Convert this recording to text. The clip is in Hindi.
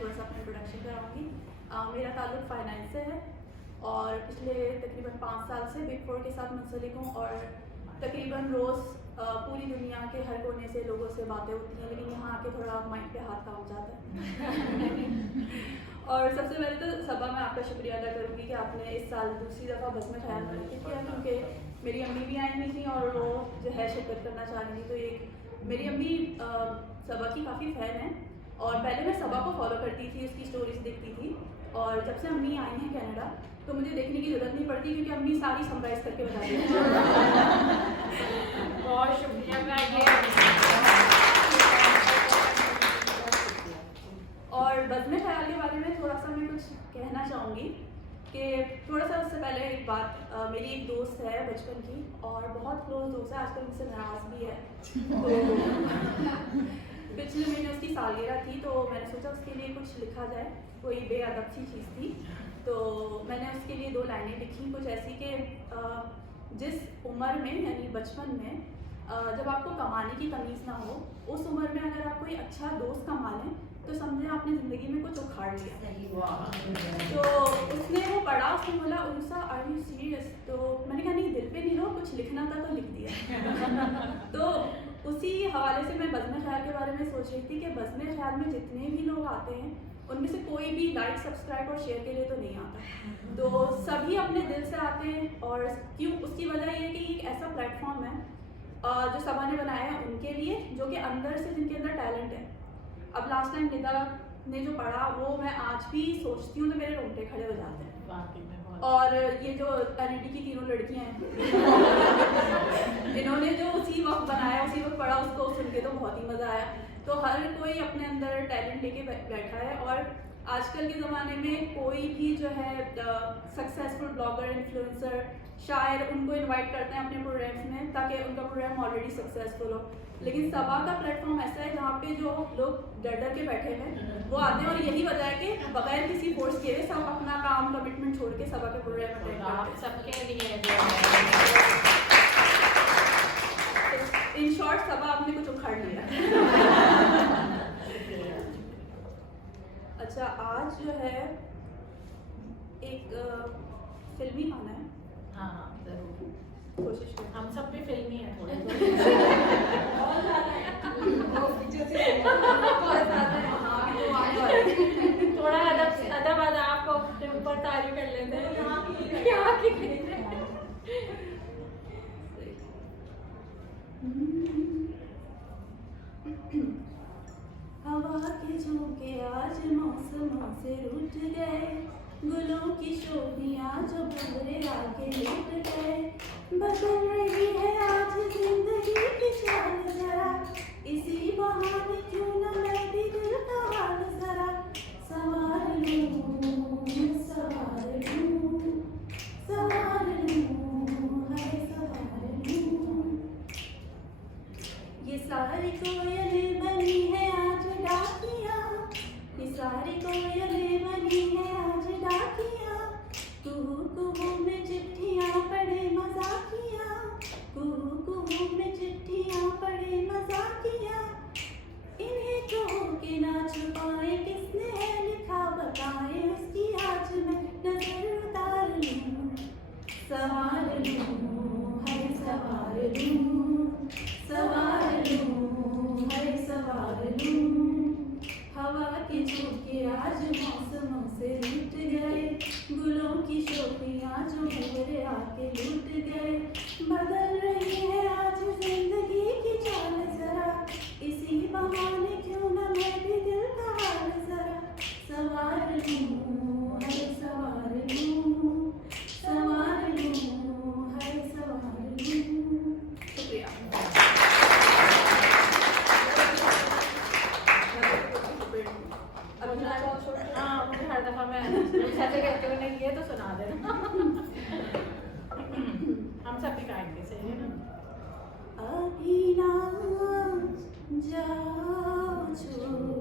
थोड़ा सा अपना इंट्रोडक्शन कराऊंगी। मेरा ताल्लुक फाइनेंस से है और पिछले तकरीबन 5 साल से बिग 4 के साथ मुंसलिक हूँ और तकरीबन रोज़ पूरी दुनिया के हर कोने से लोगों से बातें होती हैं, लेकिन यहाँ आके थोड़ा माइंड पे हाथ काम जाता है। और सबसे पहले तो सबा मैं आपका शुक्रिया अदा करूँगी कि आपने इस साल दूसरी दफ़ा बस में ख्याल रखा किया, क्योंकि मेरी अम्मी भी आई हुई थी और वो जो है शिरकत करना चाह रही थी। तो एक मेरी अम्मी सबा की काफ़ी फ़ैन है और पहले मैं सबा को फॉलो करती थी, उसकी स्टोरीज देखती थी, और जब से अम्मी आई हैं कनाडा तो मुझे देखने की ज़रूरत नहीं पड़ती क्योंकि अम्मी सारी समराइज़ करके बता दी है। बहुत शुक्रिया। और बज़्म ख्याल के बारे में थोड़ा सा मैं कुछ कहना चाहूँगी कि थोड़ा सा उससे पहले एक बात, मेरी एक दोस्त है बचपन की और बहुत क्लोज दोस्त है, आजकल मुझसे नाराज़ भी है। तो पिछले महीने उसकी सालगिरह थी तो मैंने सोचा उसके लिए कुछ लिखा जाए, कोई बेअदब सी चीज़ थी। तो मैंने उसके लिए 2 लाइनें लिखी, कुछ ऐसी कि जिस उम्र में यानी बचपन में जब आपको कमाने की तमीज़ ना हो, उस उम्र में अगर आप कोई अच्छा दोस्त कमा लें तो समझे आपने ज़िंदगी में कुछ उखाड़ लिया। तो उसने वो पढ़ा, उसने बोला उनसा आर यू सीरियस? तो मैंने कहा नहीं, दिल पे नहीं लो, कुछ लिखना था तो लिख दिया। तो उसी हवाले से मैं बज़्म ख्याल के बारे में सोच रही थी कि बज़्म ख्याल में जितने भी लोग आते हैं उनमें से कोई भी लाइक, सब्सक्राइब और शेयर के लिए तो नहीं आता, तो सभी अपने दिल से आते हैं। और क्यों, उसकी वजह ये है कि एक ऐसा प्लेटफॉर्म है जो सबा ने बनाया है उनके लिए, जो कि अंदर से जिनके अंदर टैलेंट है। अब लास्ट टाइम निदा ने जो पढ़ा वो मैं आज भी सोचती हूँ तो मेरे रोंगटे खड़े हो जाते हैं। और ये जो एलईडी की 3 लड़कियाँ हैं इन्होंने जो उसी वक्त बनाया, उसी वक्त पढ़ा, उसको सुन के तो बहुत ही मज़ा आया। तो हर कोई अपने अंदर टैलेंट लेके बैठा है और आजकल के ज़माने में कोई भी जो है सक्सेसफुल ब्लॉगर, इन्फ्लुएंसर, शायर, उनको इनवाइट करते हैं अपने प्रोग्राम्स में ताकि उनका प्रोग्राम ऑलरेडी सक्सेसफुल हो। लेकिन सबा का प्लेटफॉर्म ऐसा है जहाँ पे जो लोग डर डर के बैठे हैं वो आते हैं, और यही वजह है कि बगैर किसी फोर्स के सब अपना काम, कमिटमेंट छोड़ के सबा के प्रोग्राम अटेंड करते हैं। सबके लिए इन शॉर्ट सबा आपने कुछ उखाड़ लिया। अच्छा, आज जो है एक फिल्मी गाना है। हाँ जरूर, कोशिश करें। हम सब भी फिल्मी हैं थोड़े। बहुत ज़्यादा है। बहुत ज़्यादा है। हाँ, अभी तो आने वाले हैं। थोड़ा अदब आपको ऊपर तारीफ कर लेते हैं। यहाँ की हवा के झोंके आज मौसमों से रूठ गए, गुलों की शोभियाँ जो भंवरे आके लुट गए। बदल रही है आज जिंदगी की चाल जरा, इसी बहाने क्यों न मैं भी दिल का हाल जरा संवार लूं, संवार लूं, संवार लूं, हाय संवार लूं। ये सारी कोयलें बनी है आज डाकियाँ, ये सारी कोयलें बनी है आज डाकियाँ। कुहू कुहू में चिट्ठियाँ पढ़े मजाकियाँ, कुहू कुहू में चिट्ठियाँ पढ़े मजाकियाँ। इन्हें कहो कि ना छुपाए किसने है लिखा बताए, उसकी आज मैं नजर उतार लूँ, संवार लूँ, हाय संवार लूँ, संवार लूँ, हाय संवार लूँ। हवा के झोंके आज मौसमों से रूठ गए, गुलों की शोभियाँ जो भंवरे आके लूट गए। बदल रही है आज जिंदगी की चाल जरा, इसी बहाने क्यों न मैं भी दिल का हाल जरा संवार लूँ, हाय संवार लूँ, संवार लूँ, हाय संवार लूँ। शुक्रिया। हाँ, मुझे हर दफा मैं ऐसे कहते हुए नहीं, ये तो सुना देना। हम सब भी गाएंगे, सही है ना? अभी ना जाओ छोड़